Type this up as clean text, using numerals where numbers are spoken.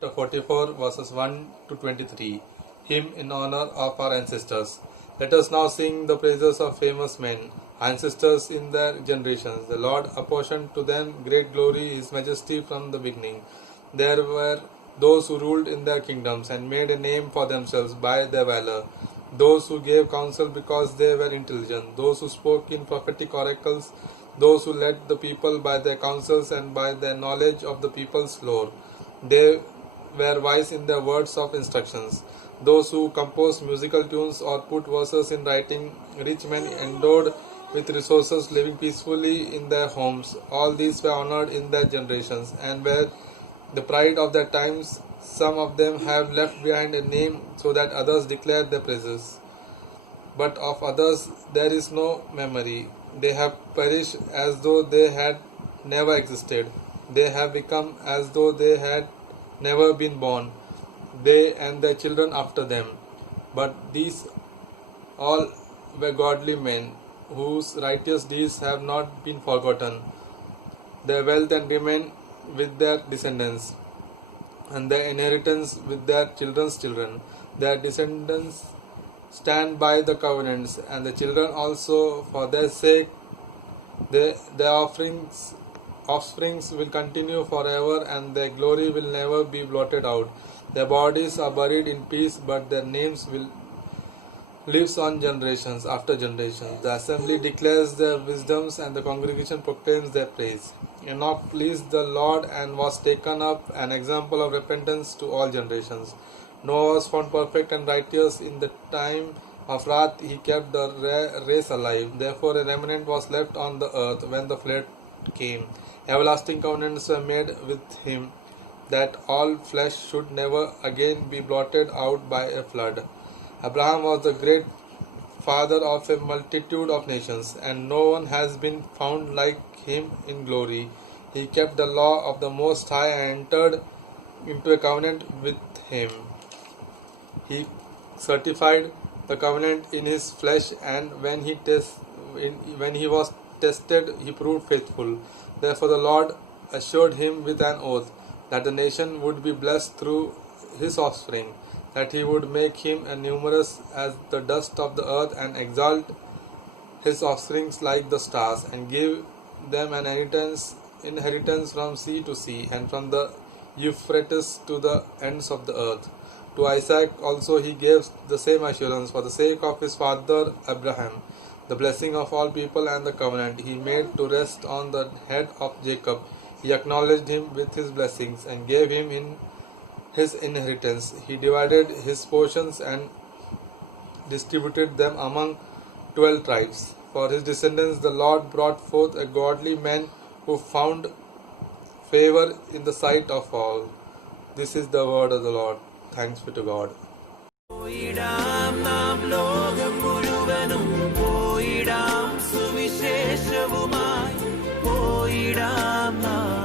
Chapter 44 verses 1 to 23. Hymn in honor of our ancestors. Let us now sing the praises of famous men, ancestors in their generations. The Lord apportioned to them great glory, His majesty from the beginning. There were those who ruled in their kingdoms and made a name for themselves by their valor. Those who gave counsel because they were intelligent. Those who spoke in prophetic oracles. Those who led the people by their counsels and by their knowledge of the people's lore. They were wise in their words of instructions. Those who composed musical tunes or put verses in writing, rich men endowed with resources living peacefully in their homes. All these were honored in their generations and were the pride of their times. Some of them have left behind a name so that others declare their praises. But of others there is no memory. They have perished as though they had never existed. They have become as though they had never been born, they and their children after them. But these all were godly men, whose righteous deeds have not been forgotten. Their wealth and remain with their descendants, and their inheritance with their children's children. Their descendants stand by the covenants, and the children also, for their sake, their offsprings will continue forever, and their glory will never be blotted out. Their bodies are buried in peace, but their names will lives on generations after generations. The assembly declares their wisdoms, and the congregation proclaims their praise. Enoch pleased the Lord and was taken up, an example of repentance to all generations. Noah was found perfect and righteous. In the time of wrath he kept the race alive. Therefore a remnant was left on the earth when the flood came. Everlasting covenants were made with him, that all flesh should never again be blotted out by a flood. Abraham was the great father of a multitude of nations, and no one has been found like him in glory. He kept the law of the Most High and entered into a covenant with him. He certified the covenant in his flesh, and when he was tested, he proved faithful. Therefore the Lord assured him with an oath that the nation would be blessed through his offspring, that he would make him as numerous as the dust of the earth, and exalt his offspring like the stars, and give them an inheritance from sea to sea, and from the Euphrates to the ends of the earth. To Isaac also he gave the same assurance, for the sake of his father Abraham, the blessing of all people and the covenant he made to rest on the head of Jacob. He acknowledged him with his blessings and gave him in his inheritance. He divided his portions and distributed them among 12 tribes. For his descendants the Lord brought forth a godly man who found favor in the sight of all. This is the word of the Lord. Thanks be to God. സുവിശേഷവുമായി പോയിടാം നാം.